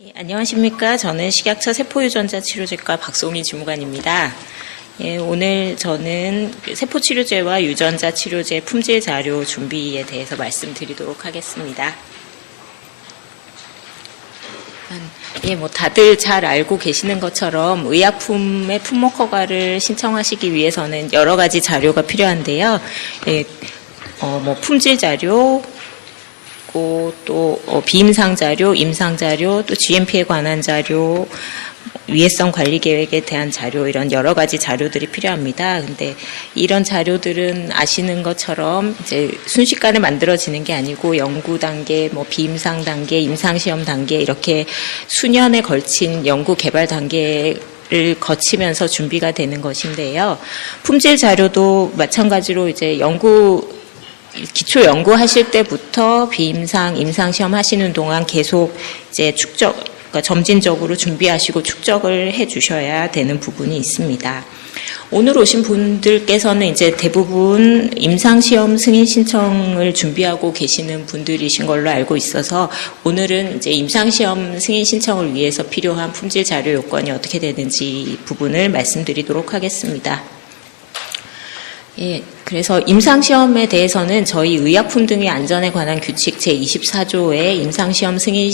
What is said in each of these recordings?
예, 안녕하십니까. 저는 식약처 세포유전자 치료제과 박송희 주무관입니다. 예, 오늘 저는 세포치료제와 유전자 치료제 품질 자료 준비에 대해서 말씀드리도록 하겠습니다. 예, 다들 잘 알고 계시는 것처럼 의약품의 품목 허가를 신청하시기 위해서는 여러 가지 자료가 필요한데요. 예, 품질 자료, 또 비임상 자료, 임상 자료, 또 GMP에 관한 자료, 위해성 관리 계획에 대한 자료, 이런 여러 가지 자료들이 필요합니다. 근데 이런 자료들은 아시는 것처럼 이제 순식간에 만들어지는 게 아니고 연구 단계, 비임상 단계, 임상 시험 단계 이렇게 수년에 걸친 연구 개발 단계를 거치면서 준비가 되는 것인데요. 품질 자료도 마찬가지로 이제 기초 연구하실 때부터 비임상, 임상 시험 하시는 동안 계속 이제 그러니까 점진적으로 준비하시고 축적을 해 주셔야 되는 부분이 있습니다. 오늘 오신 분들께서는 이제 대부분 임상 시험 승인 신청을 준비하고 계시는 분들이신 걸로 알고 있어서 오늘은 이제 임상 시험 승인 신청을 위해서 필요한 품질 자료 요건이 어떻게 되는지 부분을 말씀드리도록 하겠습니다. 예, 그래서 임상시험에 대해서는 저희 의약품 등의 안전에 관한 규칙 제24조의 임상시험 승인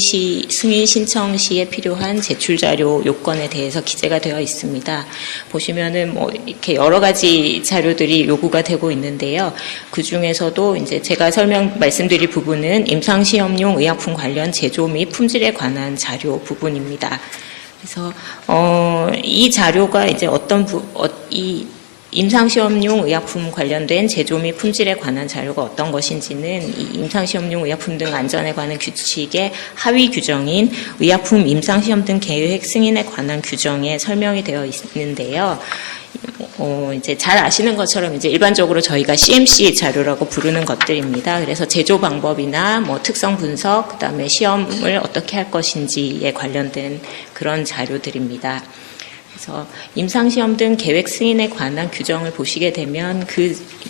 신청 시에 필요한 제출자료 요건에 대해서 기재가 되어 있습니다. 보시면은 이렇게 여러 가지 자료들이 요구가 되고 있는데요. 그 중에서도 이제 제가 말씀드릴 부분은 임상시험용 의약품 관련 제조 및 품질에 관한 자료 부분입니다. 그래서 이 자료가 이제 임상시험용 의약품 관련된 제조 및 품질에 관한 자료가 어떤 것인지는 이 임상시험용 의약품 등 안전에 관한 규칙의 하위 규정인 의약품 임상시험 등 계획 승인에 관한 규정에 설명이 되어 있는데요. 이제 잘 아시는 것처럼 이제 일반적으로 저희가 CMC 자료라고 부르는 것들입니다. 그래서 제조 방법이나 특성 분석, 그다음에 시험을 어떻게 할 것인지에 관련된 그런 자료들입니다. 그래서 임상시험 등 계획 승인에 관한 규정을 보시게 되면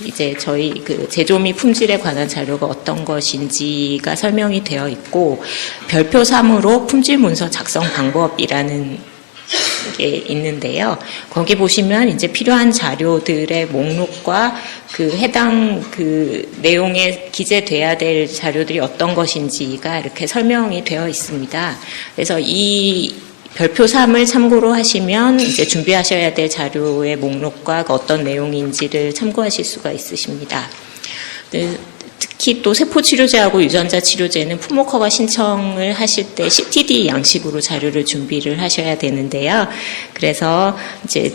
이제 저희 제조 및 품질에 관한 자료가 어떤 것인지가 설명이 되어 있고 별표 3으로 품질 문서 작성 방법이라는 게 있는데요. 거기 보시면 이제 필요한 자료들의 목록과 해당 내용에 기재돼야 될 자료들이 어떤 것인지가 이렇게 설명이 되어 있습니다. 그래서 이 별표 3을 참고로 하시면 이제 준비하셔야 될 자료의 목록과 어떤 내용인지를 참고하실 수가 있으십니다. 특히 또 세포치료제하고 유전자 치료제는 품목허가 신청을 하실 때 CTD 양식으로 자료를 준비를 하셔야 되는데요. 그래서 이제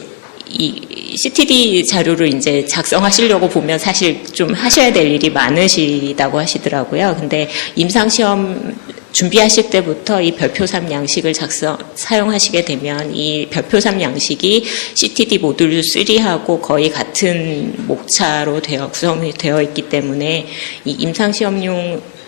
이 CTD 자료를 이제 작성하시려고 보면 사실 좀 하셔야 될 일이 많으시다고 하시더라고요. 근데 임상시험 준비하실 때부터 이 별표 3 양식을 사용하시게 되면 이 별표 3 양식이 CTD 모듈 3하고 거의 같은 목차로 구성이 되어 있기 때문에 이 임상시험용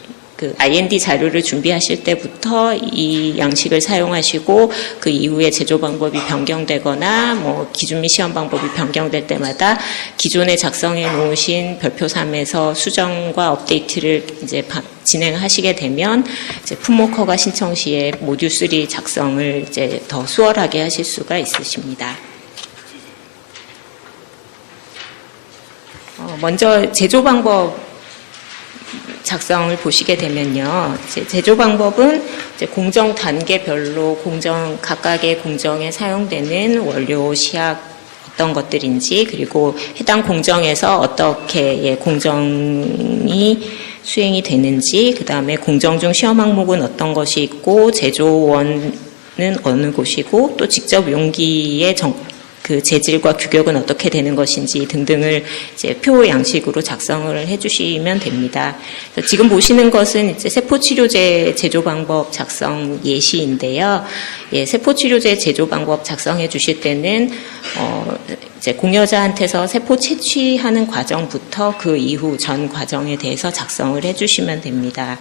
IND 자료를 준비하실 때부터 이 양식을 사용하시고 그 이후에 제조 방법이 변경되거나 기준 및 시험 방법이 변경될 때마다 기존에 작성해 놓으신 별표 3에서 수정과 업데이트를 이제 진행하시게 되면 이제 품목 허가 신청 시에 모듈 3 작성을 이제 더 수월하게 하실 수가 있으십니다. 먼저 제조 방법 작성을 보시게 되면요. 제조 방법은 이제 공정 단계별로 각각의 공정에 사용되는 원료, 시약 어떤 것들인지 그리고 해당 공정에서 어떻게 공정이 수행이 되는지 그다음에 공정 중 시험 항목은 어떤 것이 있고 제조원은 어느 곳이고 또 직접 용기의 재질과 규격은 어떻게 되는 것인지 등등을 이제 표 양식으로 작성을 해주시면 됩니다. 지금 보시는 것은 이제 세포치료제 제조 방법 작성 예시인데요. 예, 세포치료제 제조 방법 작성해 주실 때는 이제 공여자한테서 세포 채취하는 과정부터 그 이후 전 과정에 대해서 작성을 해주시면 됩니다.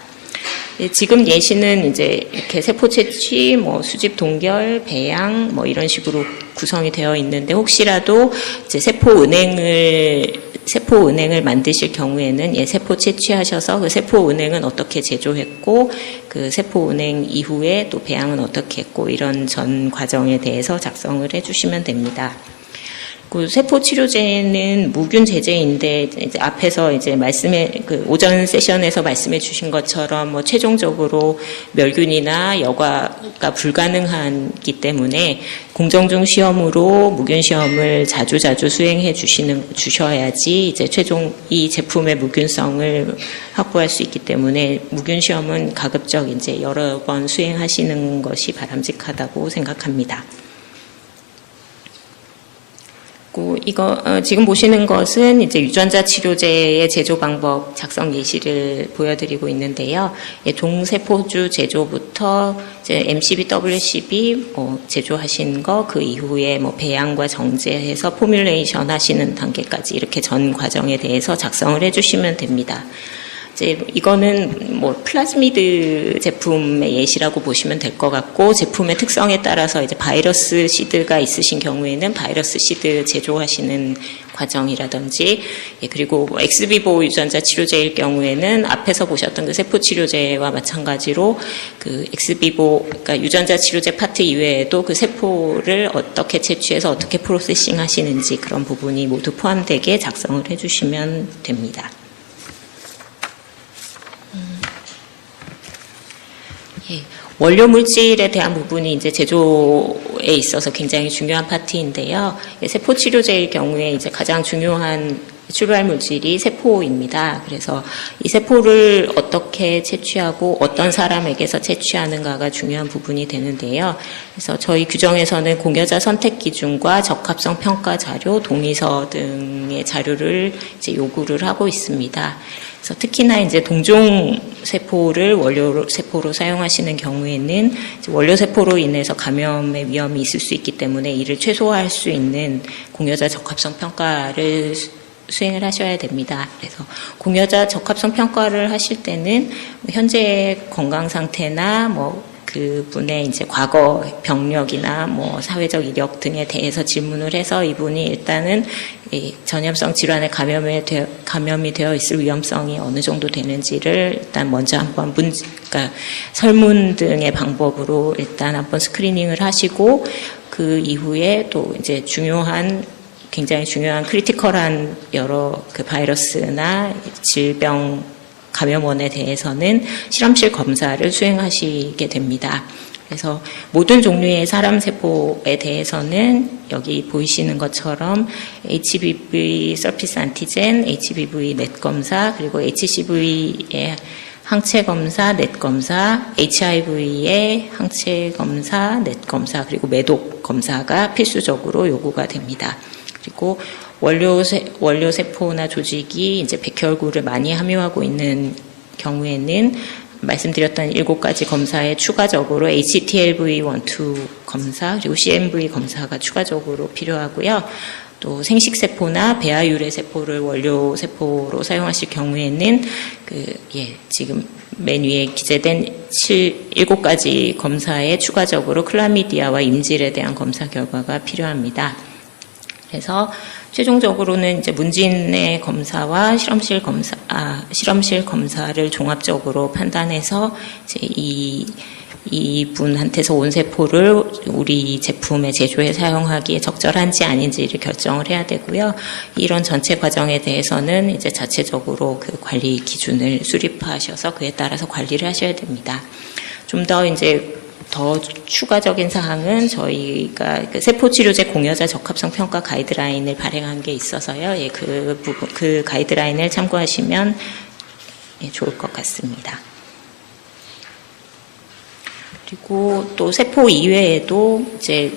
지금 예시는 이제 이렇게 세포 채취, 수집 동결, 배양, 이런 식으로 구성이 되어 있는데 혹시라도 이제 세포 은행을 세포 은행을 만드실 경우에는 세포 채취하셔서 그 세포 은행은 어떻게 제조했고 그 세포 은행 이후에 또 배양은 어떻게 했고 이런 전 과정에 대해서 작성을 해주시면 됩니다. 그 세포 치료제는 무균 제제인데 이제 앞에서 이제 오전 세션에서 말씀해 주신 것처럼 뭐 최종적으로 멸균이나 여과가 불가능하기 때문에 공정중 시험으로 무균 시험을 자주 수행해 주셔야지 이제 최종 이 제품의 무균성을 확보할 수 있기 때문에 무균 시험은 가급적 이제 여러 번 수행하시는 것이 바람직하다고 생각합니다. 지금 보시는 것은 이제 유전자 치료제의 제조 방법 작성 예시를 보여드리고 있는데요. 동세포주 제조부터 이제 MCB, WCB 제조하신 거 그 이후에 뭐 배양과 정제해서 포뮬레이션 하시는 단계까지 이렇게 전 과정에 대해서 작성을 해주시면 됩니다. 이거는 뭐 플라즈미드 제품의 예시라고 보시면 될 것 같고 제품의 특성에 따라서 이제 바이러스 시드가 있으신 경우에는 바이러스 시드 제조하시는 과정이라든지 그리고 뭐 엑스비보 유전자 치료제일 경우에는 앞에서 보셨던 그 세포 치료제와 마찬가지로 그 엑스비보 그러니까 유전자 치료제 파트 이외에도 그 세포를 어떻게 채취해서 어떻게 프로세싱 하시는지 그런 부분이 모두 포함되게 작성을 해주시면 됩니다. 원료 물질에 대한 부분이 이제 제조에 있어서 굉장히 중요한 파트인데요. 세포 치료제일 경우에 이제 가장 중요한 출발 물질이 세포입니다. 그래서 이 세포를 어떻게 채취하고 어떤 사람에게서 채취하는가가 중요한 부분이 되는데요. 그래서 저희 규정에서는 공여자 선택 기준과 적합성 평가 자료, 동의서 등의 자료를 이제 요구를 하고 있습니다. 그래서 특히나 이제 동종 세포를 원료 세포로 사용하시는 경우에는 원료 세포로 인해서 감염의 위험이 있을 수 있기 때문에 이를 최소화할 수 있는 공여자 적합성 평가를 수행을 하셔야 됩니다. 그래서 공여자 적합성 평가를 하실 때는 현재 건강 상태나 뭐 그분의 이제 과거 병력이나 뭐 사회적 이력 등에 대해서 질문을 해서 이분이 일단은 이 전염성 질환에 감염이 되어 있을 위험성이 어느 정도 되는지를 일단 먼저 한번 그러니까 설문 등의 방법으로 일단 한번 스크리닝을 하시고 그 이후에 또 이제 굉장히 중요한 크리티컬한 여러 그 바이러스나 질병 감염원에 대해서는 실험실 검사를 수행하시게 됩니다. 그래서 모든 종류의 사람 세포에 대해서는 여기 보이시는 것처럼 HBV 서피스 안티젠, HBV 넷 검사, 그리고 HCV의 항체 검사, 넷 검사, HIV의 항체 검사, 넷 검사, 그리고 매독 검사가 필수적으로 요구가 됩니다. 그리고 원료 세포나 조직이 이제 백혈구를 많이 함유하고 있는 경우에는 말씀드렸던 7가지 검사에 추가적으로 HTLV1, 2 검사 그리고 CMV 검사가 추가적으로 필요하고요. 또 생식세포나 배아유래 세포를 원료 세포로 사용하실 경우에는 지금 맨 위에 기재된 7가지 검사에 추가적으로 클라미디아와 임질에 대한 검사 결과가 필요합니다. 그래서 최종적으로는 이제 문진의 검사와 실험실 검사를 종합적으로 판단해서 이제 이분한테서 온 세포를 우리 제품의 제조에 사용하기에 적절한지 아닌지를 결정을 해야 되고요. 이런 전체 과정에 대해서는 이제 자체적으로 그 관리 기준을 수립하셔서 그에 따라서 관리를 하셔야 됩니다. 좀 더 이제 더 추가적인 사항은 저희가 그 세포치료제 공여자 적합성 평가 가이드라인을 발행한 게 있어서요. 그 가이드라인을 참고하시면 좋을 것 같습니다. 그리고 또 세포 이외에도 이제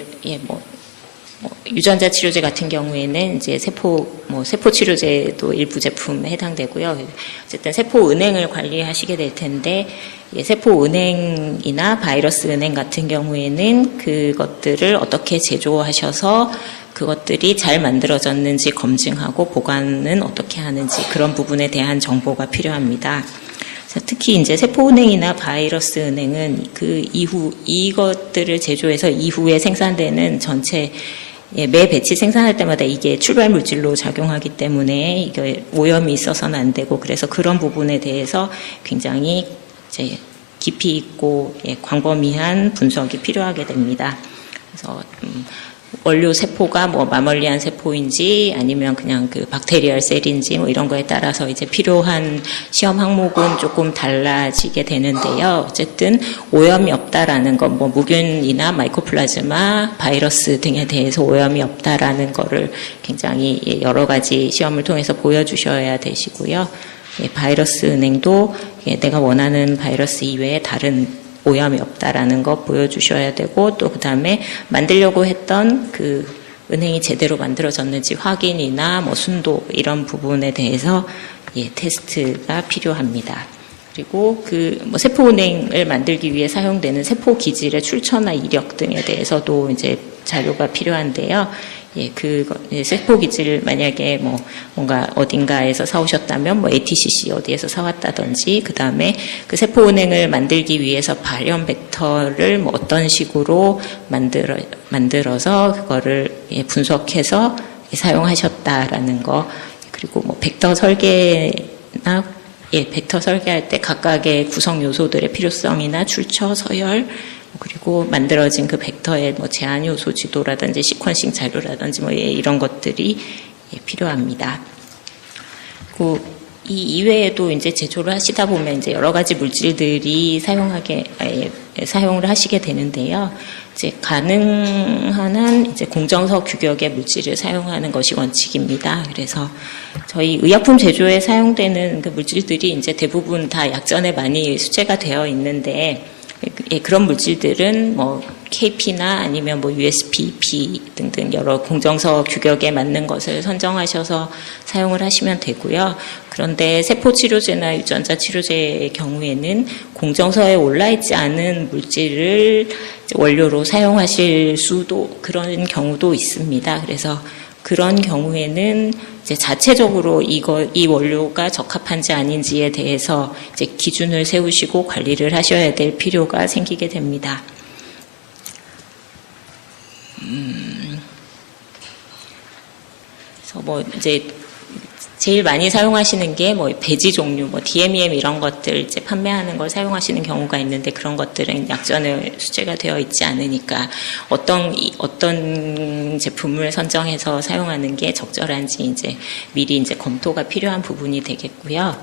유전자 치료제 같은 경우에는 이제 세포 치료제도 일부 제품에 해당되고요. 어쨌든 세포 은행을 관리하시게 될 텐데, 세포 은행이나 바이러스 은행 같은 경우에는 그것들을 어떻게 제조하셔서 그것들이 잘 만들어졌는지 검증하고 보관은 어떻게 하는지 그런 부분에 대한 정보가 필요합니다. 특히 이제 세포 은행이나 바이러스 은행은 그 이후 이것들을 제조해서 이후에 생산되는 전체 매 배치 생산할 때마다 이게 출발 물질로 작용하기 때문에 이게 오염이 있어서는 안 되고, 그래서 그런 부분에 대해서 굉장히 이제 깊이 있고 광범위한 분석이 필요하게 됩니다. 그래서 원료 세포가 뭐 마멀리안 세포인지 아니면 그냥 그 박테리얼 셀인지 뭐 이런 거에 따라서 이제 필요한 시험 항목은 조금 달라지게 되는데요. 어쨌든 오염이 없다라는 건 뭐 무균이나 마이코플라즈마, 바이러스 등에 대해서 오염이 없다라는 거를 굉장히 여러 가지 시험을 통해서 보여주셔야 되시고요. 바이러스 은행도 내가 원하는 바이러스 이외에 다른 오염이 없다라는 거 보여주셔야 되고, 또 그 다음에 만들려고 했던 그 은행이 제대로 만들어졌는지 확인이나 뭐 순도 이런 부분에 대해서 테스트가 필요합니다. 그리고 그 뭐 세포 은행을 만들기 위해 사용되는 세포 기질의 출처나 이력 등에 대해서도 이제 자료가 필요한데요. 세포 기질 만약에 뭐 뭔가 어딘가에서 사오셨다면 뭐 ATCC 어디에서 사왔다든지, 그 다음에 그 세포 은행을 만들기 위해서 발현 벡터를 뭐 어떤 식으로 만들어서 그거를 분석해서 사용하셨다라는 거, 그리고 뭐 벡터 설계나 벡터 설계할 때 각각의 구성 요소들의 필요성이나 출처, 서열, 그리고 만들어진 그 벡터의 뭐 제한 요소 지도라든지 시퀀싱 자료라든지 뭐 이런 것들이 필요합니다. 그리고 이 이외에도 이제 제조를 하시다 보면 이제 여러 가지 물질들이 사용을 하시게 되는데요. 이제 가능한 한 이제 공정서 규격의 물질을 사용하는 것이 원칙입니다. 그래서 저희 의약품 제조에 사용되는 그 물질들이 이제 대부분 다 약전에 많이 수제가 되어 있는데, 그런 물질들은 뭐 KP나 아니면 뭐 USP, EP 등등 여러 공정서 규격에 맞는 것을 선정하셔서 사용을 하시면 되고요. 그런데 세포 치료제나 유전자 치료제의 경우에는 공정서에 올라있지 않은 물질을 원료로 사용하실 수도, 그런 경우도 있습니다. 그래서 그런 경우에는 이제 자체적으로 이 원료가 적합한지 아닌지에 대해서 이제 기준을 세우시고 관리를 하셔야 될 필요가 생기게 됩니다. 그래서 뭐 이제 제일 많이 사용하시는 게 뭐 배지 종류, 뭐 DMEM 이런 것들 이제 판매하는 걸 사용하시는 경우가 있는데, 그런 것들은 약전에 수제가 되어 있지 않으니까 어떤 제품을 선정해서 사용하는 게 적절한지 이제 미리 이제 검토가 필요한 부분이 되겠고요.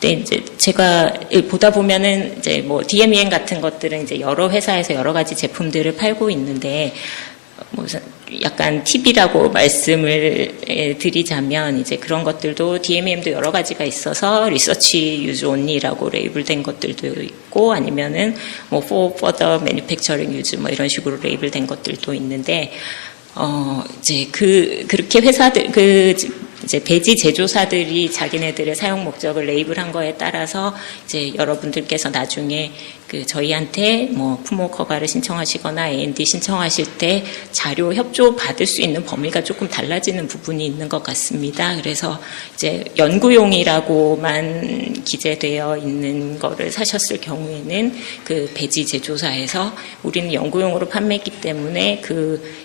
근데 이제 제가 보다 보면은 이제 뭐 DMEM 같은 것들은 이제 여러 회사에서 여러 가지 제품들을 팔고 있는데, 뭐 약간 팁이라고 말씀을 드리자면, 이제 그런 것들도 DMEM도 여러 가지가 있어서 리서치 유즈 온리라고 레이블된 것들도 있고, 아니면은 뭐 for further manufacturing use 뭐 이런 식으로 레이블된 것들도 있는데, 이제 그렇게 회사들 이제 배지 제조사들이 자기네들의 사용 목적을 레이블한 거에 따라서 이제 여러분들께서 나중에 저희한테 뭐 품목 허가를 신청하시거나 A&D 신청하실 때 자료 협조 받을 수 있는 범위가 조금 달라지는 부분이 있는 것 같습니다. 그래서 이제 연구용이라고만 기재되어 있는 거를 사셨을 경우에는 그 배지 제조사에서 우리는 연구용으로 판매했기 때문에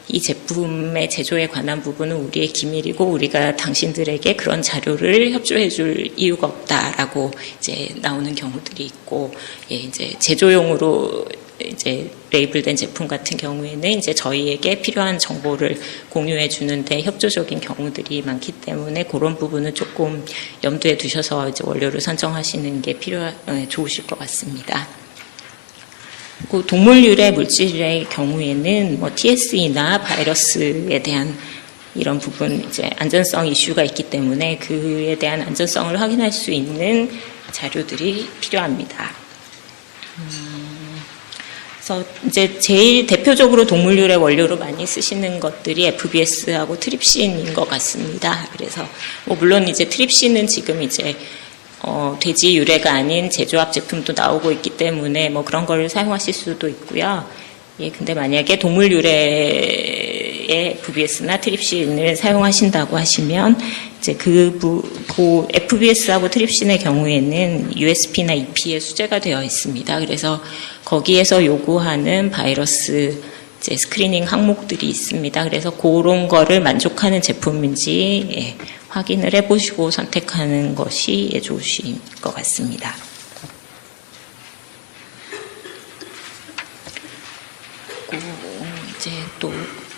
이 제품의 제조에 관한 부분은 우리의 기밀이고 우리가 당신들에게 그런 자료를 협조해 줄 이유가 없다라고 이제 나오는 경우들이 있고, 이제 제조용으로 이제 레이블된 제품 같은 경우에는 이제 저희에게 필요한 정보를 공유해 주는데 협조적인 경우들이 많기 때문에 그런 부분은 조금 염두에 두셔서 이제 원료를 선정하시는 게 좋으실 것 같습니다. 그 동물 유래 물질의 경우에는 뭐 TSE나 바이러스에 대한 이런 부분 이제 안전성 이슈가 있기 때문에 그에 대한 안전성을 확인할 수 있는 자료들이 필요합니다. 그래서 이제 제일 대표적으로 동물 유래 원료로 많이 쓰시는 것들이 FBS하고 트립신인 것 같습니다. 그래서 뭐 물론 이제 트립신은 지금 이제 돼지 유래가 아닌 제조합 제품도 나오고 있기 때문에 뭐 그런 걸 사용하실 수도 있고요. 근데 만약에 동물 유래의 FBS나 트립신을 사용하신다고 하시면 이제 FBS하고 트립신의 경우에는 USP나 EP에 수제가 되어 있습니다. 그래서 거기에서 요구하는 바이러스 이제 스크리닝 항목들이 있습니다. 그래서 그런 거를 만족하는 제품인지 예, 확인을 해보시고 선택하는 것이 예, 좋으실 것 같습니다. 이제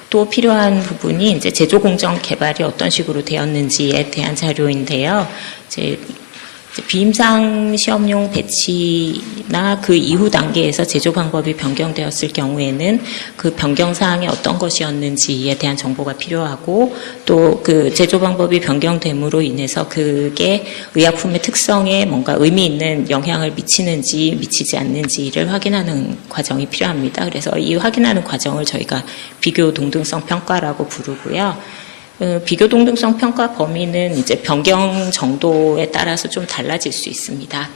또 필요한 부분이 이제 제조 공정 개발이 어떤 식으로 되었는지에 대한 자료인데요. 이제 비임상 시험용 배치나 그 이후 단계에서 제조 방법이 변경되었을 경우에는 그 변경 사항이 어떤 것이었는지에 대한 정보가 필요하고 또 그 제조 방법이 변경됨으로 인해서 그게 의약품의 특성에 뭔가 의미 있는 영향을 미치는지 미치지 않는지를 확인하는 과정이 필요합니다. 그래서 이 확인하는 과정을 저희가 비교 동등성 평가라고 부르고요. 비교 동등성 평가 범위는 이제 변경 정도에 따라서 좀 달라질 수 있습니다.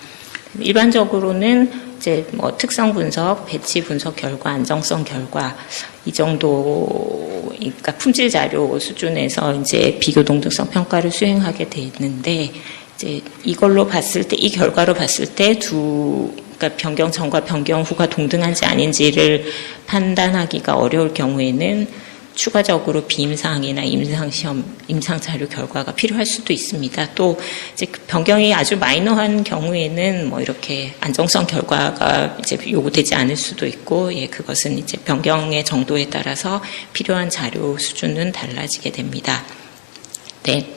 일반적으로는 이제 뭐 특성 분석, 배치 분석 결과, 안정성 결과 이 정도, 그러니까 품질 자료 수준에서 이제 비교 동등성 평가를 수행하게 돼 있는데 이제 이걸로 봤을 때 이 결과로 봤을 때 그러니까 변경 전과 변경 후가 동등한지 아닌지를 판단하기가 어려울 경우에는 추가적으로 비임상이나 임상시험, 임상자료 결과가 필요할 수도 있습니다. 또 이제 변경이 아주 마이너한 경우에는 뭐 이렇게 안정성 결과가 이제 요구되지 않을 수도 있고, 예, 그것은 이제 변경의 정도에 따라서 필요한 자료 수준은 달라지게 됩니다. 네.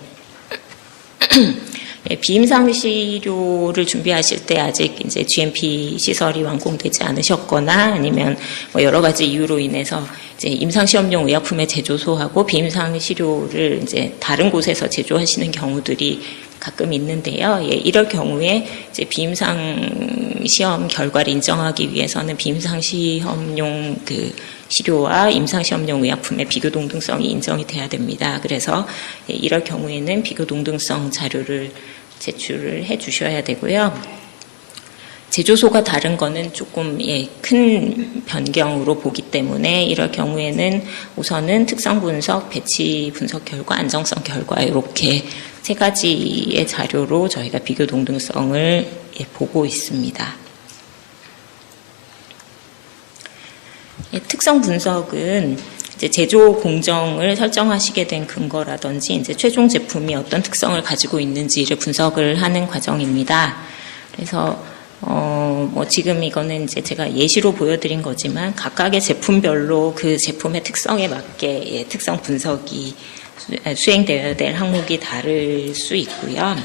예, 비임상 시료를 준비하실 때 아직 이제 GMP 시설이 완공되지 않으셨거나 아니면 뭐 여러 가지 이유로 인해서 이제 임상시험용 의약품의 제조소하고 비임상 시료를 이제 다른 곳에서 제조하시는 경우들이 가끔 있는데요. 예, 이럴 경우에 이제 비임상 시험 결과를 인정하기 위해서는 비임상 시험용 그 시료와 임상시험용 의약품의 비교 동등성이 인정이 돼야 됩니다. 그래서 예, 이럴 경우에는 비교 동등성 자료를 제출을 해 주셔야 되고요. 제조소가 다른 거는 조금 예, 큰 변경으로 보기 때문에 이럴 경우에는 우선은 특성 분석, 배치 분석 결과, 안정성 결과 이렇게 세 가지의 자료로 저희가 비교 동등성을 예, 보고 있습니다. 예, 특성 분석은 이제 제조 공정을 설정하시게 된 근거라든지 이제 최종 제품이 어떤 특성을 가지고 있는지를 분석을 하는 과정입니다. 그래서 뭐 지금 이거는 이제 제가 예시로 보여드린 거지만 각각의 제품별로 그 제품의 특성에 맞게 예, 특성 분석이 수행되어야 될 항목이 다를 수 있고요.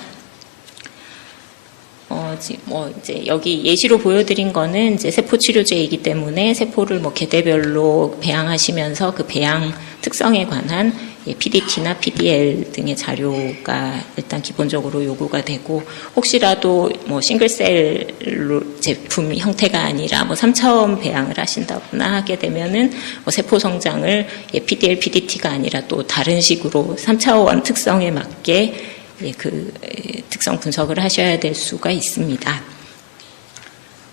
뭐 이제 여기 예시로 보여드린 거는 이제 세포 치료제이기 때문에 세포를 뭐 개대별로 배양하시면서 그 배양 특성에 관한 PDT나 PDL 등의 자료가 일단 기본적으로 요구가 되고 혹시라도 뭐 싱글셀 제품 형태가 아니라 뭐 3차원 배양을 하신다거나 하게 되면은 뭐 세포 성장을 PDL, PDT가 아니라 또 다른 식으로 3차원 특성에 맞게 그 특성 분석을 하셔야 될 수가 있습니다.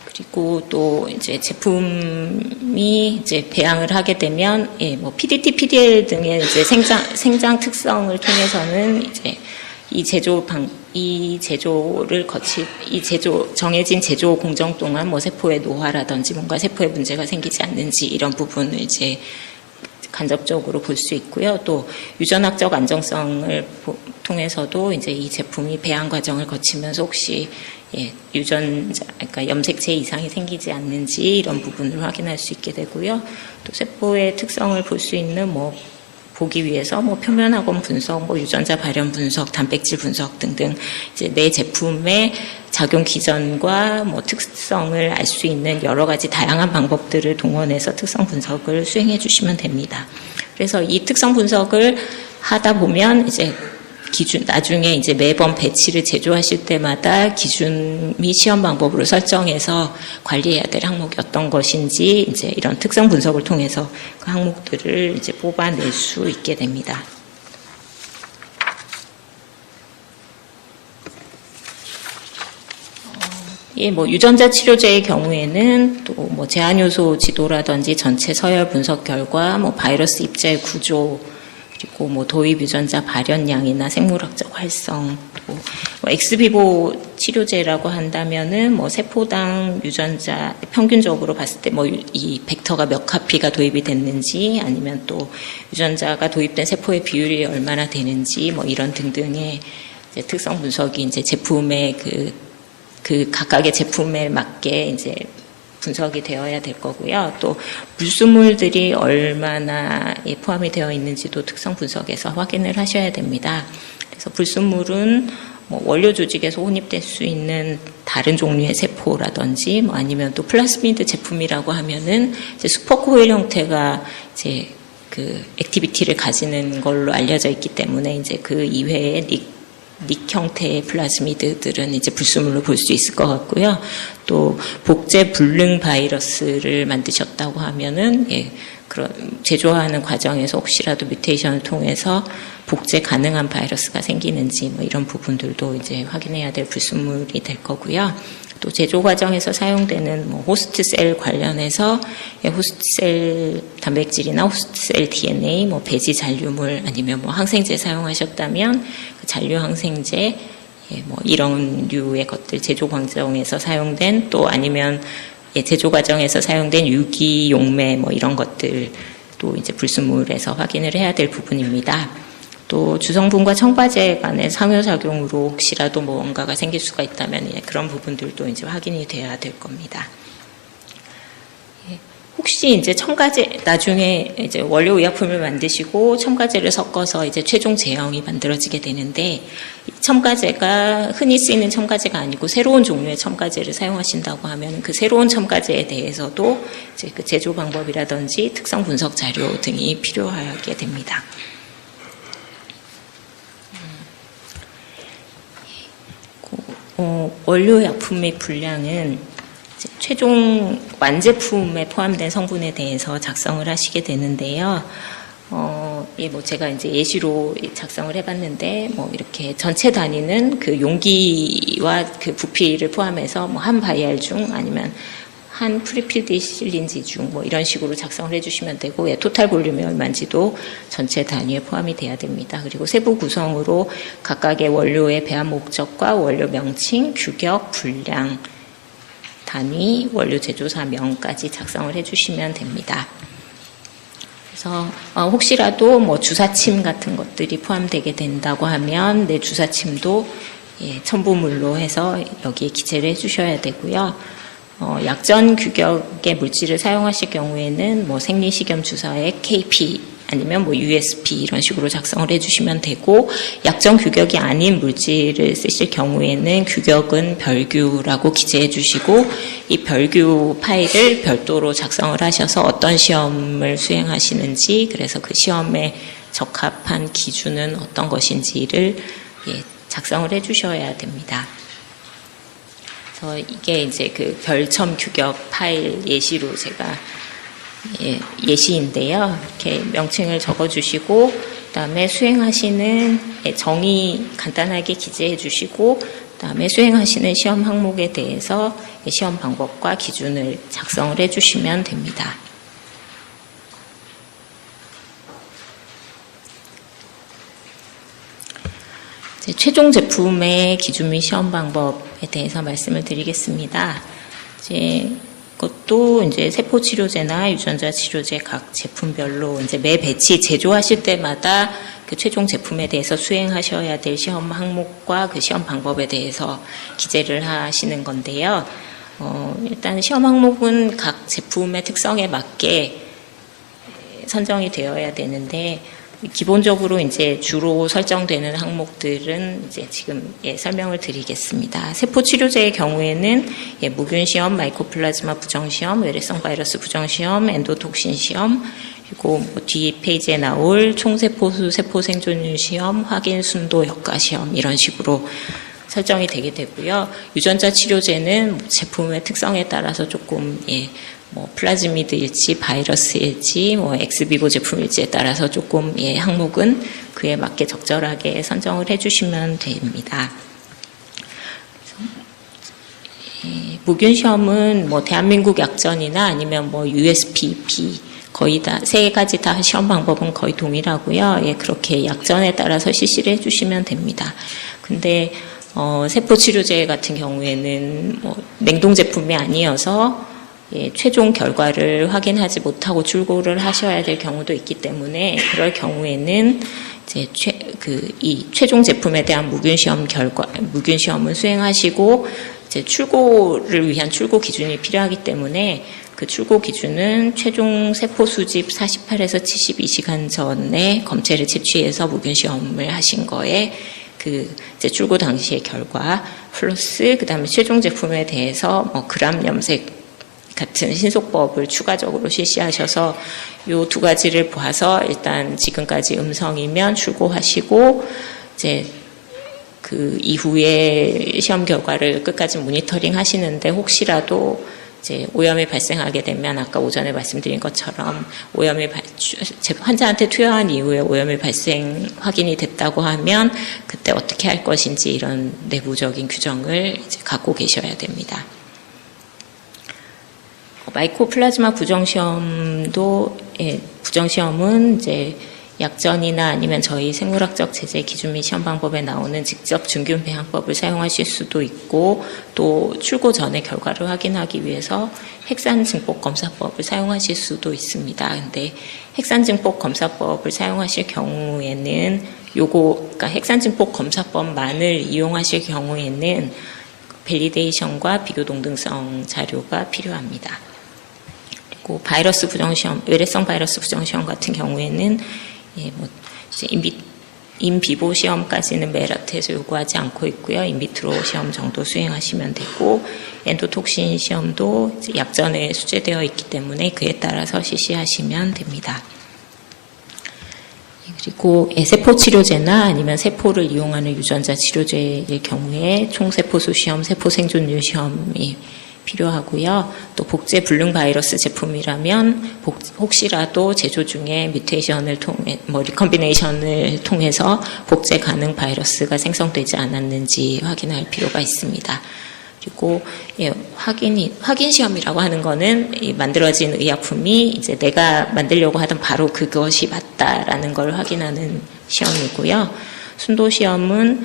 그리고 또 이제 제품이 이제 배양을 하게 되면 뭐 PDT, PDL 등의 이제 생장 특성을 통해서는 이제 이 제조 정해진 제조 공정 동안 뭐 세포의 노화라든지 뭔가 세포에 문제가 생기지 않는지 이런 부분을 이제 간접적으로 볼 수 있고요. 또 유전학적 안정성을 통해서도 이제 이 제품이 배양 과정을 거치면서 혹시 그러니까 염색체 이상이 생기지 않는지 이런 부분을 확인할 수 있게 되고요. 또 세포의 특성을 볼 수 있는 뭐 보기 위해서 뭐 표면학원 분석, 뭐 유전자 발현 분석, 단백질 분석 등등 이제 내 제품의 작용 기전과 뭐 특성을 알 수 있는 여러 가지 다양한 방법들을 동원해서 특성 분석을 수행해 주시면 됩니다. 그래서 이 특성 분석을 하다 보면 이제 나중에 이제 매번 배치를 제조하실 때마다 기준 및 시험 방법으로 설정해서 관리해야 될 항목이 어떤 것인지 이제 이런 특성 분석을 통해서 그 항목들을 이제 뽑아낼 수 있게 됩니다. 뭐 유전자 치료제의 경우에는 또 뭐 제한 요소 지도라든지 전체 서열 분석 결과, 뭐 바이러스 입자의 구조, 그리고 뭐 도입 유전자 발현량이나 생물학적 활성, 또 뭐 엑스비보 치료제라고 한다면은 뭐 세포당 유전자 평균적으로 봤을 때 뭐 이 벡터가 몇 카피가 도입이 됐는지 아니면 또 유전자가 도입된 세포의 비율이 얼마나 되는지 뭐 이런 등등의 이제 특성 분석이 이제 제품의 그 각각의 제품에 맞게 이제 분석이 되어야 될 거고요. 또 불순물들이 얼마나 포함이 되어 있는지도 특성 분석에서 확인을 하셔야 됩니다. 그래서 불순물은 뭐 원료 조직에서 혼입될 수 있는 다른 종류의 세포라든지 뭐 아니면 또 플라스미드 제품이라고 하면은 이제 슈퍼코일 형태가 이제 그 액티비티를 가지는 걸로 알려져 있기 때문에 이제 그 이외의 닉 형태의 플라즈미드들은 이제 불순물로 볼 수 있을 것 같고요. 또 복제 불능 바이러스를 만드셨다고 하면은 그런 제조하는 과정에서 혹시라도 뮤테이션을 통해서 복제 가능한 바이러스가 생기는지 뭐 이런 부분들도 이제 확인해야 될 불순물이 될 거고요. 또 제조 과정에서 사용되는 뭐 호스트 셀 관련해서 호스트 셀 단백질이나 호스트 셀 DNA, 뭐 배지 잔류물 아니면 뭐 항생제 사용하셨다면 그 잔류 항생제 뭐 이런 류의 것들 제조 과정에서 사용된 또 아니면 제조 과정에서 사용된 유기 용매 뭐 이런 것들도 이제 불순물에서 확인을 해야 될 부분입니다. 또 주성분과 첨가제 간의 상호작용으로 혹시라도 뭔가가 생길 수가 있다면 그런 부분들도 이제 확인이 돼야 될 겁니다. 혹시 이제 첨가제 나중에 이제 원료 의약품을 만드시고 첨가제를 섞어서 이제 최종 제형이 만들어지게 되는데 첨가제가 흔히 쓰이는 첨가제가 아니고 새로운 종류의 첨가제를 사용하신다고 하면 그 새로운 첨가제에 대해서도 이제 그 제조 방법이라든지 특성 분석 자료 등이 필요하게 됩니다. 원료 약품의 분량은 최종 완제품에 포함된 성분에 대해서 작성을 하시게 되는데요. 뭐 제가 이제 예시로 작성을 해봤는데, 뭐 이렇게 전체 단위는 그 용기와 그 부피를 포함해서 뭐 한 바이알 중 아니면 한 프리필드 실린지 중 뭐 이런 식으로 작성을 해주시면 되고, 토탈 볼륨이 얼마인지도 전체 단위에 포함이 돼야 됩니다. 그리고 세부 구성으로 각각의 원료의 배합 목적과 원료 명칭, 규격, 분량, 단위, 원료 제조사명까지 작성을 해주시면 됩니다. 그래서 혹시라도 뭐 주사침 같은 것들이 포함되게 된다고 하면 내 주사침도 첨부물로 해서 여기에 기재를 해주셔야 되고요. 약전 규격의 물질을 사용하실 경우에는 뭐 생리식염 주사액 KP 아니면 뭐 USP 이런 식으로 작성을 해주시면 되고, 약전 규격이 아닌 물질을 쓰실 경우에는 규격은 별규라고 기재해 주시고, 이 별규 파일을 별도로 작성을 하셔서 어떤 시험을 수행하시는지, 그래서 그 시험에 적합한 기준은 어떤 것인지를 작성을 해주셔야 됩니다. 그래서 이게 이제 그 별첨 규격 파일 예시로 제가 예시인데요. 이렇게 명칭을 적어주시고, 그다음에 수행하시는 정의 간단하게 기재해 주시고, 그다음에 수행하시는 시험 항목에 대해서 시험 방법과 기준을 작성을 해주시면 됩니다. 최종 제품의 기준 및 시험 방법에 대해서 말씀을 드리겠습니다. 그것도 이제 세포 치료제나 유전자 치료제 각 제품별로 이제 매 배치 제조하실 때마다 그 최종 제품에 대해서 수행하셔야 될 시험 항목과 그 시험 방법에 대해서 기재를 하시는 건데요. 일단 시험 항목은 각 제품의 특성에 맞게 선정이 되어야 되는데, 기본적으로 이제 주로 설정되는 항목들은 이제 지금 설명을 드리겠습니다. 세포 치료제의 경우에는 무균 시험, 마이코플라즈마 부정 시험, 외래성 바이러스 부정 시험, 엔도톡신 시험, 그리고 뭐 뒤 페이지에 나올 총세포수 세포 생존율 시험, 확인 순도 역가 시험 이런 식으로 설정이 되게 되고요. 유전자 치료제는 제품의 특성에 따라서 조금 뭐 플라즈미드일지 바이러스일지 뭐 엑스비보 제품일지에 따라서 조금 항목은 그에 맞게 적절하게 선정을 해주시면 됩니다. 무균 시험은 뭐 대한민국 약전이나 아니면 뭐 USPP 거의 다 세 가지 다 시험 방법은 거의 동일하고요. 그렇게 약전에 따라서 실시를 해주시면 됩니다. 근데 세포 치료제 같은 경우에는 냉동 제품이 아니어서 최종 결과를 확인하지 못하고 출고를 하셔야 될 경우도 있기 때문에 그럴 경우에는 이제 이 최종 제품에 대한 무균 시험을 수행하시고 이제 출고를 위한 출고 기준이 필요하기 때문에 그 출고 기준은 최종 세포 수집 48에서 72시간 전에 검체를 채취해서 무균 시험을 하신 거에 이제 출고 당시의 결과 플러스 그다음에 최종 제품에 대해서 그람 염색 같은 신속법을 추가적으로 실시하셔서 요 두 가지를 봐서 일단 지금까지 음성이면 출고하시고 이제 그 이후에 시험 결과를 끝까지 모니터링 하시는데 혹시라도 이제 오염이 발생하게 되면 아까 오전에 말씀드린 것처럼 환자한테 투여한 이후에 오염이 확인이 됐다고 하면 그때 어떻게 할 것인지 이런 내부적인 규정을 이제 갖고 계셔야 됩니다. 마이코플라즈마 부정시험은 이제 약전이나 아니면 저희 생물학적 제재 기준 및 시험 방법에 나오는 직접 증균 배양법을 사용하실 수도 있고 또 출고 전에 결과를 확인하기 위해서 핵산 증폭 검사법을 사용하실 수도 있습니다. 근데 핵산 증폭 검사법을 사용하실 경우에는 그러니까 핵산 증폭 검사법만을 이용하실 경우에는 밸리데이션과 비교 동등성 자료가 필요합니다. 그리고 바이러스 부정시험, 외래성 바이러스 부정시험 같은 경우에는 이제 인비보 시험까지는 메라트에서 요구하지 않고 있고요. 인비트로 시험 정도 수행하시면 되고 엔도톡신 시험도 약전에 수재되어 있기 때문에 그에 따라서 실시하시면 됩니다. 그리고 세포 치료제나 아니면 세포를 이용하는 유전자 치료제의 경우에 총세포수 시험, 세포 생존율 시험이 필요하고요. 또 복제 불능 바이러스 제품이라면 혹시라도 제조 중에 뮤테이션을 통해 리컨비네이션을 통해서 복제 가능 바이러스가 생성되지 않았는지 확인할 필요가 있습니다. 그리고 확인 시험이라고 하는 거는 만들어진 의약품이 이제 내가 만들려고 하던 바로 그것이 맞다라는 걸 확인하는 시험이고요. 순도 시험은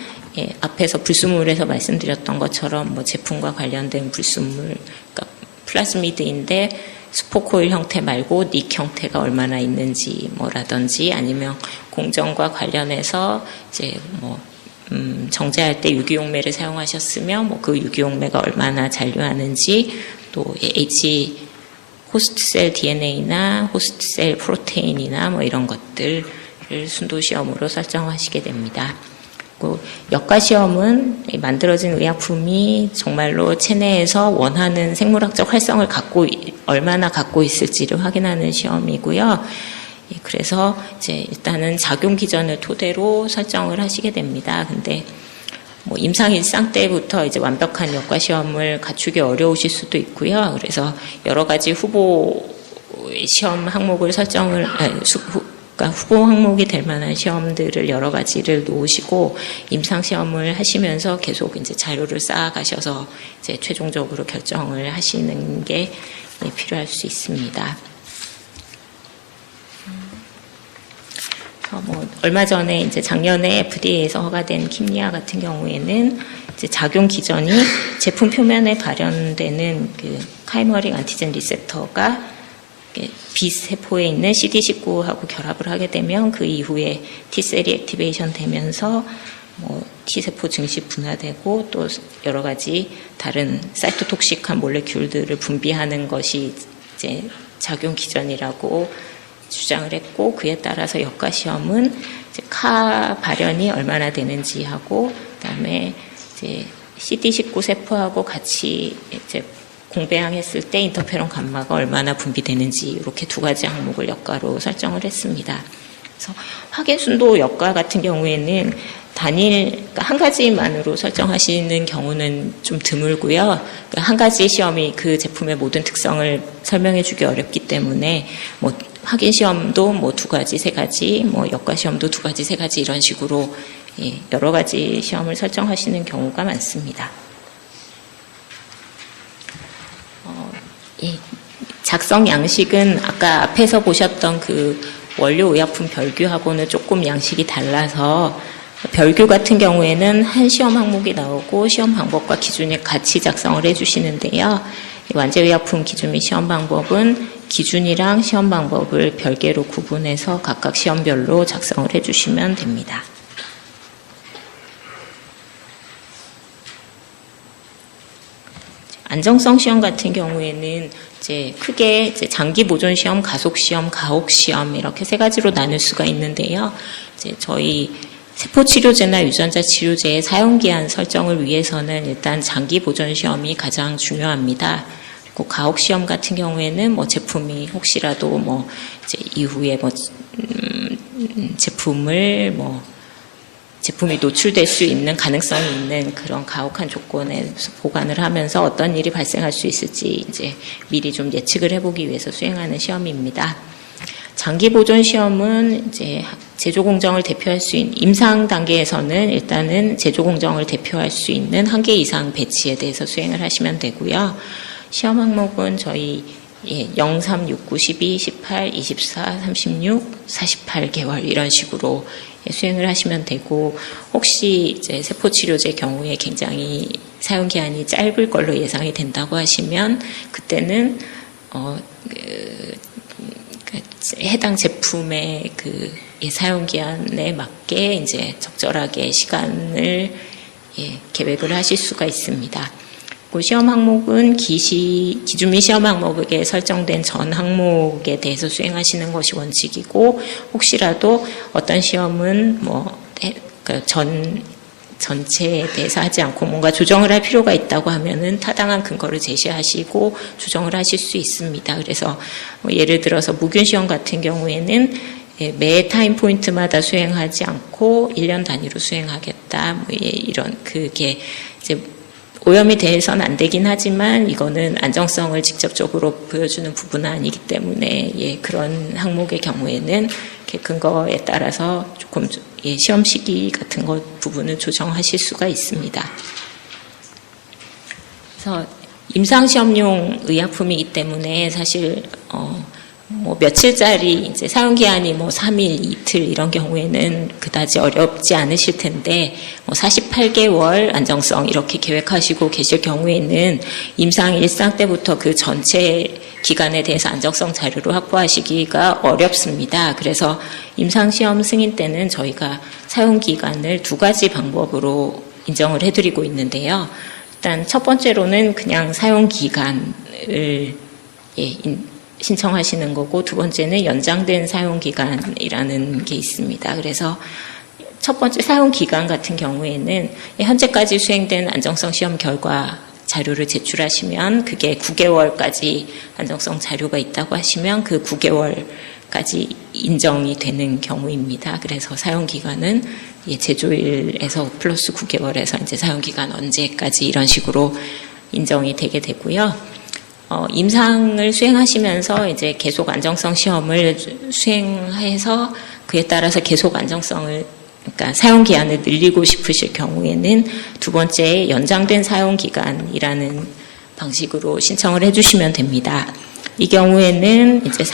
앞에서 불순물에서 말씀드렸던 것처럼 제품과 관련된 불순물, 그러니까 플라즈미드인데 스포코일 형태 말고 닉 형태가 얼마나 있는지 라든지 아니면 공정과 관련해서 이제 정제할 때 유기용매를 사용하셨으면 그 유기용매가 얼마나 잔류하는지 또 호스트셀 DNA나 호스트셀 프로테인이나 이런 것들을 순도 시험으로 설정하시게 됩니다. 그리고 역가 시험은 만들어진 의약품이 정말로 체내에서 원하는 생물학적 활성을 얼마나 갖고 있을지를 확인하는 시험이고요. 그래서 이제 일단은 작용 기전을 토대로 설정을 하시게 됩니다. 근데 임상 일상 때부터 이제 완벽한 역가 시험을 갖추기 어려우실 수도 있고요. 그래서 여러 가지 후보 시험 항목을 그러니까 후보 항목이 될 만한 시험들을 여러 가지를 놓으시고 임상 시험을 하시면서 계속 이제 자료를 쌓아가셔서 이제 최종적으로 결정을 하시는 게 필요할 수 있습니다. 얼마 전에 이제 작년에 FDA에서 허가된 킴리아 같은 경우에는 이제 작용 기전이 제품 표면에 발현되는 그 카이머릭 안티젠 리셉터가 B세포에 있는 CD19하고 결합을 하게 되면 그 이후에 T셀이 액티베이션 되면서 T세포 증시 분화되고 또 여러 가지 다른 사이토톡식한 몰레큘들을 분비하는 것이 이제 작용 기전이라고 주장을 했고 그에 따라서 역가 시험은 이제 카 발현이 얼마나 되는지 하고 그다음에 이제 CD19 세포하고 같이 이제 공배양했을 때 인터페론 감마가 얼마나 분비되는지 이렇게 두 가지 항목을 역가로 설정을 했습니다. 그래서 확인 순도 역가 같은 경우에는 그러니까 한 가지만으로 설정하시는 경우는 좀 드물고요. 그러니까 한 가지 시험이 그 제품의 모든 특성을 설명해주기 어렵기 때문에 확인 시험도 두 가지, 세 가지, 역가 시험도 두 가지, 세 가지 이런 식으로 여러 가지 시험을 설정하시는 경우가 많습니다. 작성 양식은 아까 앞에서 보셨던 그 원료 의약품 별규하고는 조금 양식이 달라서 별규 같은 경우에는 한 시험 항목이 나오고 시험 방법과 기준을 같이 작성을 해주시는데요. 완제의약품 기준 및 시험 방법은 기준이랑 시험 방법을 별개로 구분해서 각각 시험별로 작성을 해주시면 됩니다. 안정성 시험 같은 경우에는 이제 크게 장기 보존 시험, 가속 시험, 가혹 시험 이렇게 세 가지로 나눌 수가 있는데요. 이제 저희 세포 치료제나 유전자 치료제의 사용 기한 설정을 위해서는 일단 장기 보존 시험이 가장 중요합니다. 그리고 가혹 시험 같은 경우에는 뭐 제품이 혹시라도 뭐 이제 이후에 뭐 제품이 노출될 수 있는 가능성이 있는 그런 가혹한 조건에 보관을 하면서 어떤 일이 발생할 수 있을지 이제 미리 좀 예측을 해보기 위해서 수행하는 시험입니다. 장기 보존 시험은 이제 제조 공정을 대표할 수 있는 임상 단계에서는 일단은 제조 공정을 대표할 수 있는 1개 이상 배치에 대해서 수행을 하시면 되고요. 시험 항목은 저희 0, 3, 6, 9, 12, 18, 24, 36, 48개월 이런 식으로 수행을 하시면 되고, 혹시 이제 세포치료제 경우에 굉장히 사용 기한이 짧을 걸로 예상이 된다고 하시면 그때는 해당 제품의 그 사용 기한에 맞게 이제 적절하게 시간을 계획을 하실 수가 있습니다. 그 시험 항목은 기준 및 시험 항목에 설정된 전 항목에 대해서 수행하시는 것이 원칙이고, 혹시라도 어떤 시험은 전체에 대해서 하지 않고 뭔가 조정을 할 필요가 있다고 하면은 타당한 근거를 제시하시고 조정을 하실 수 있습니다. 그래서 예를 들어서 무균 시험 같은 경우에는 매 타임 포인트마다 수행하지 않고 1년 단위로 수행하겠다. 이런 그게 이제 오염이 돼서는 안 되긴 하지만 이거는 안정성을 직접적으로 보여주는 부분은 아니기 때문에 그런 항목의 경우에는 근거에 따라서 조금 시험 시기 같은 것 부분을 조정하실 수가 있습니다. 그래서 임상시험용 의약품이기 때문에 사실 며칠짜리 이제 사용 기한이 3일, 이틀 이런 경우에는 그다지 어렵지 않으실 텐데 48개월 안정성 이렇게 계획하시고 계실 경우에는 임상 일상 때부터 그 전체 기간에 대해서 안정성 자료를 확보하시기가 어렵습니다. 그래서 임상시험 승인 때는 저희가 사용 기간을 2가지 방법으로 인정을 해드리고 있는데요. 일단 첫 번째로는 그냥 사용 기간을 신청하시는 거고, 두 번째는 연장된 사용기간이라는 게 있습니다. 그래서 첫 번째 사용기간 같은 경우에는 현재까지 수행된 안정성 시험 결과 자료를 제출하시면 그게 9개월까지 안정성 자료가 있다고 하시면 그 9개월까지 인정이 되는 경우입니다. 그래서 사용기간은 제조일에서 플러스 9개월에서 이제 사용기간 언제까지 이런 식으로 인정이 되게 되고요. 임상을 수행하시면서 이제 계속 안정성 시험을 수행해서 그에 따라서 계속 안정성을, 그러니까 사용 기한을 늘리고 싶으실 경우에는 두 번째 연장된 사용 기간이라는 방식으로 신청을 해주시면 됩니다. 이 경우에는 이제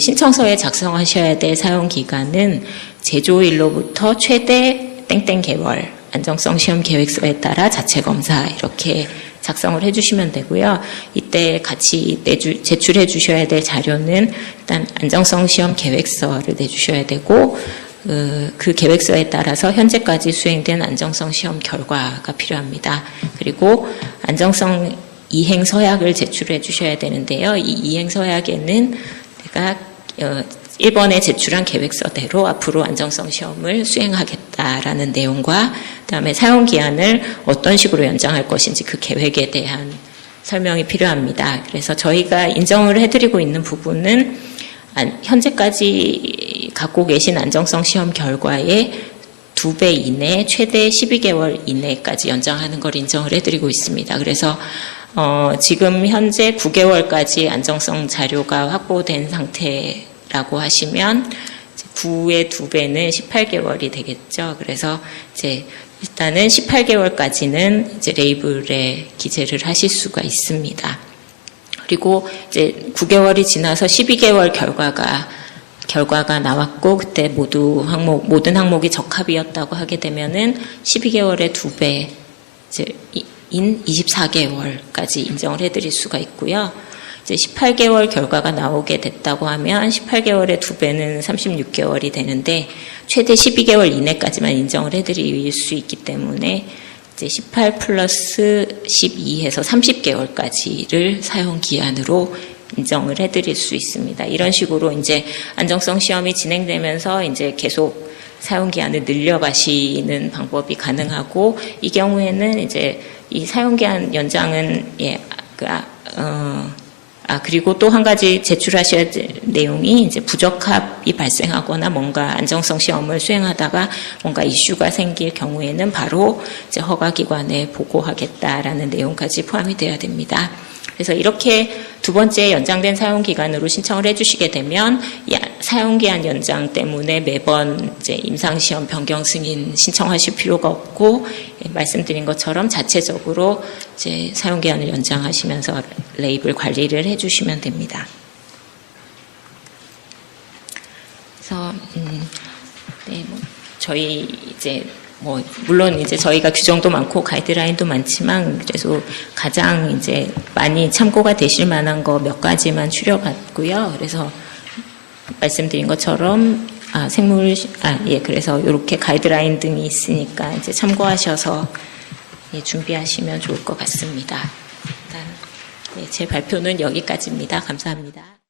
신청서에 작성하셔야 될 사용 기간은 제조일로부터 최대 땡땡 개월, 안정성 시험 계획서에 따라 자체 검사 이렇게 작성을 해주시면 되고요. 이때 같이 제출해 주셔야 될 자료는 일단 안정성 시험 계획서를 내주셔야 되고, 그 계획서에 따라서 현재까지 수행된 안정성 시험 결과가 필요합니다. 그리고 안정성 이행 서약을 제출해 주셔야 되는데요. 이 이행 서약에는 내가 1번에 제출한 계획서대로 앞으로 안정성 시험을 수행하겠다라는 내용과 그다음에 사용 기한을 어떤 식으로 연장할 것인지 그 계획에 대한 설명이 필요합니다. 그래서 저희가 인정을 해드리고 있는 부분은 현재까지 갖고 계신 안정성 시험 결과의 2배 이내, 최대 12개월 이내까지 연장하는 걸 인정을 해드리고 있습니다. 그래서 지금 현재 9개월까지 안정성 자료가 확보된 상태라고 하시면 9의 2배는 18개월이 되겠죠. 그래서 이제 일단은 18개월까지는 이제 레이블에 기재를 하실 수가 있습니다. 그리고 이제 9개월이 지나서 12개월 결과가 결과가 나왔고 그때 모든 항목이 적합이었다고 하게 되면은 12개월의 2배 인 24개월까지 인정을 해드릴 수가 있고요. 이제 18개월 결과가 나오게 됐다고 하면 18개월의 2배는 36개월이 되는데 최대 12개월 이내까지만 인정을 해드릴 수 있기 때문에 이제 18 플러스 12 해서 30개월까지를 사용 기한으로 인정을 해드릴 수 있습니다. 이런 식으로 이제 안정성 시험이 진행되면서 이제 계속 사용 기한을 늘려가시는 방법이 가능하고 이 경우에는 이제 이 사용 기한 연장은 그리고 또 한 가지 제출하셔야 될 내용이 이제 부적합이 발생하거나 뭔가 안정성 시험을 수행하다가 뭔가 이슈가 생길 경우에는 바로 이제 허가기관에 보고하겠다라는 내용까지 포함이 되어야 됩니다. 그래서 이렇게 두 번째 연장된 사용기간으로 신청을 해주시게 되면 사용기한 연장 때문에 매번 이제 임상시험 변경 승인 신청하실 필요가 없고 말씀드린 것처럼 자체적으로 이제 사용기한을 연장하시면서 레이블 관리를 해주시면 됩니다. 그래서 저희 이제 물론 이제 저희가 규정도 많고 가이드라인도 많지만 그래서 가장 이제 많이 참고가 되실 만한 거 몇 가지만 추려봤고요. 그래서 말씀드린 것처럼 그래서 이렇게 가이드라인 등이 있으니까 이제 참고하셔서 준비하시면 좋을 것 같습니다. 일단 제 발표는 여기까지입니다. 감사합니다.